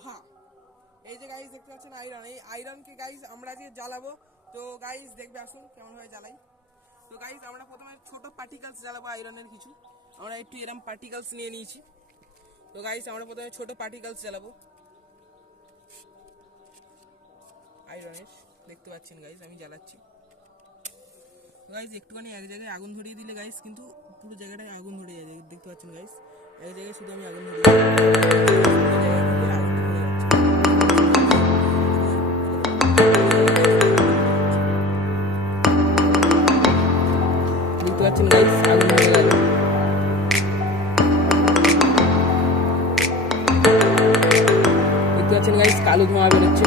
লোহা। এই যে গাইস দেখতে পাচ্ছেন আয়রন, এই আয়রনকে গাইস আমরা আজকে জ্বালাবো। তো গাইস দেখবে আসুন কেমন ভাবে জ্বালাই। তো গাইস আমরা প্রথমে ছোট পার্টিকেলস জ্বালাবো আয়রনের কিছু। আমরা একটু এরকম পার্টিকেলস নিয়ে নিয়েছি। তো গাইস আমরা প্রথমে ছোট পার্টিকেলস জ্বালাবো আয়রনের। দেখতে পাচ্ছেন গাইস আমি জ্বালাচ্ছি। গাইস একটুখানি এক জায়গায় আগুন ধরিয়ে দিলে গাইস কিন্তু পুরো জায়গাটায় আগুন ধরে যায়। দেখতে পাচ্ছেন গাইস এক জায়গায় শুধু আমি আগুন ধরিয়ে দেখতে পাচ্ছেন গাইস আগুন ধরে গেল। দেখতে পাচ্ছেন গাইস কালো ধোঁয়া বেরোচ্ছে।